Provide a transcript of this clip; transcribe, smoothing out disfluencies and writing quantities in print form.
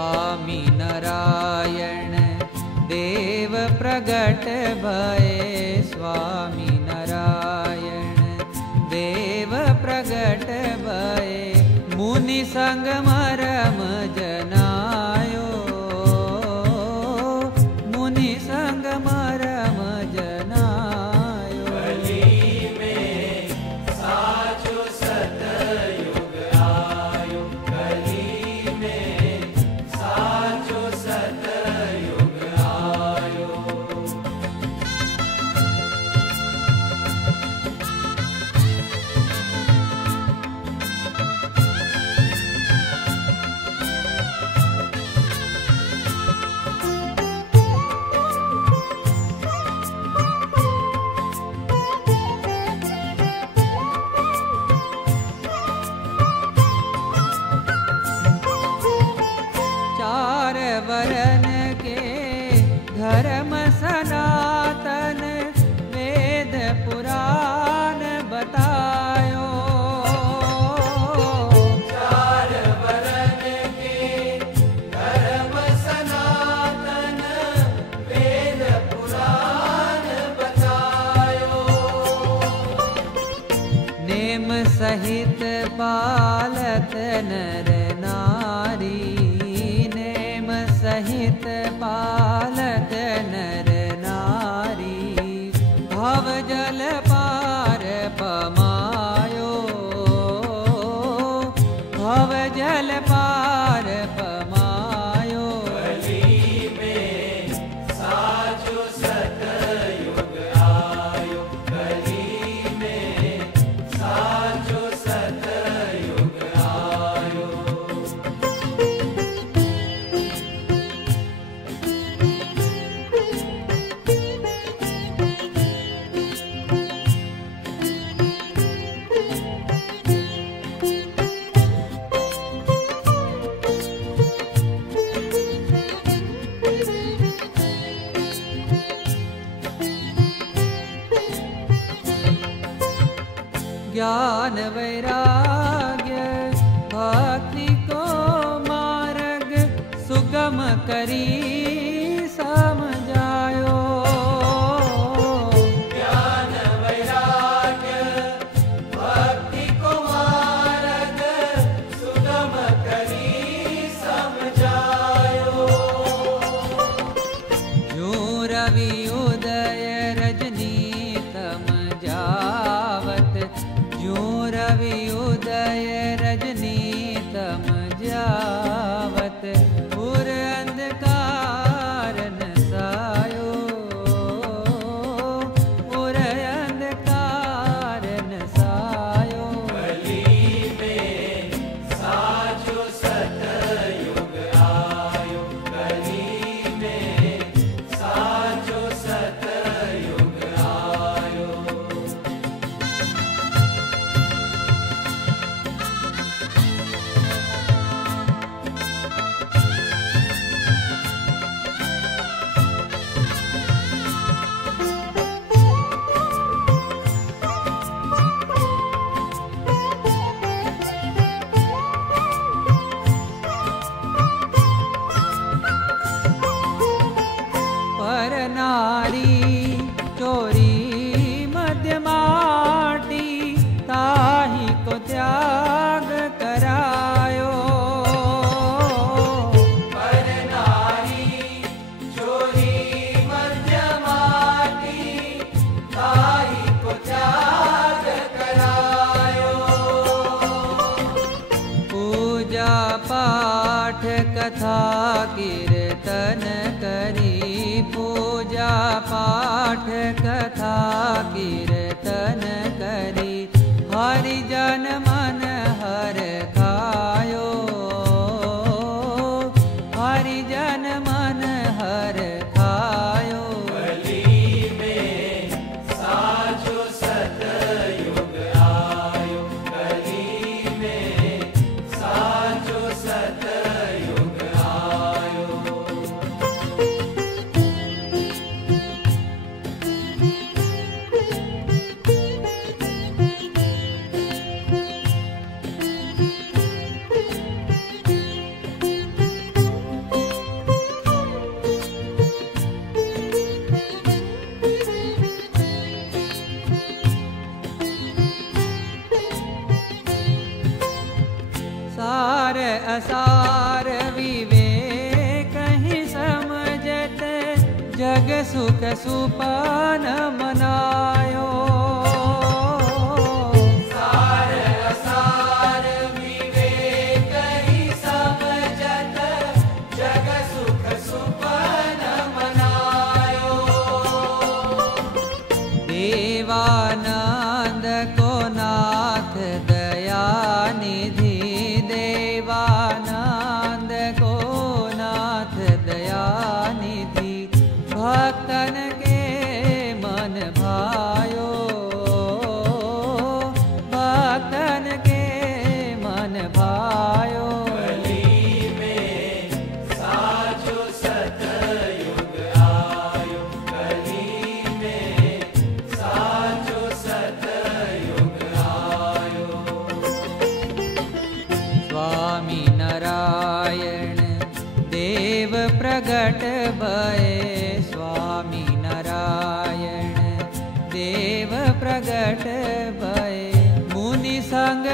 स्वामी नारायण देव प्रगट भये स्वामी नारायण देव प्रगट भये मुनि संग मरम जनायो मुनि संग मरम जनायो कली में साचो सतयुग आयो कली में साचो सतयुग आयो चार वरन के धर्म सनातन वेद पुराण बतायो चार वरन के धर्म सनातन वेद पुराण बतायो नेम सहित पालत नर नारी नेम सहित पालत नर नारी भव जल पार पमायो भव जल पार पमायो कली में साचो सतयुग आयो कली में साचो सतयुग आयो ज्ञान वैराग्य भक्ति को मार्ग सुगम करी समझायो ज्ञान वैराग्य भक्ति को मार्ग सुगम करी समझायो जो रवि उदय रजनी तम जावत जो रवि उदय रजनी तम जावत पुर अंधकार नसायो पुर अंधकार नसायो कली में साचो सतयुग आयो कली में साचो सतयुग आयो पर नारी चोरी मध्य माटी ताही को त्याग करायो पर नारी चोरी मध्य माटी ताही को त्याग करायो पूजा पाठ कथा कीर्तन करी पूजा पाठ कथा कीर्तन करी हरिजन मन हर खायो हरिजन मन हर खायो कली में साचो सतयुग आयो कली में साचो सतयुग आयो सार असार विवेक ही समझत जग सुख सुपान मनायो। सार असार विवेक ही समझत जग सुख सुपन मनायो। देवानंद को नाथ दया निधि, देवानंद को नाथ दया निधि, भक्तन के मन भायो, भक्तन के मन भायो। कली में साचो सतयुग आयो, कली में साचो सतयुग आयो। स्वामी नारायण देव प्रगट भये, स्वामी नारायण देव प्रगट भये, मुनि संग